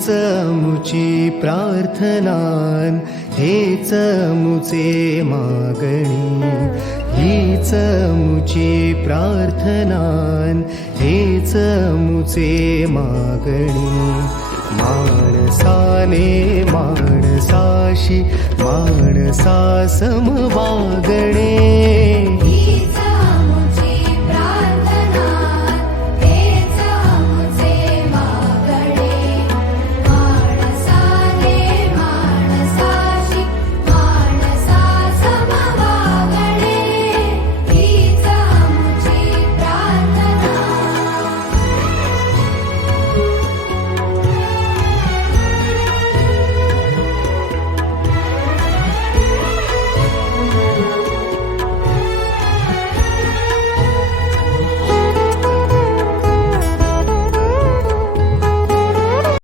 हीच मुची प्रार्थनान, हेच मुचे मागणी, हीच मुची प्रार्थनान, हेच मुचे मागणी. माणसाने माणसाशी माणसासम वागणे, हीच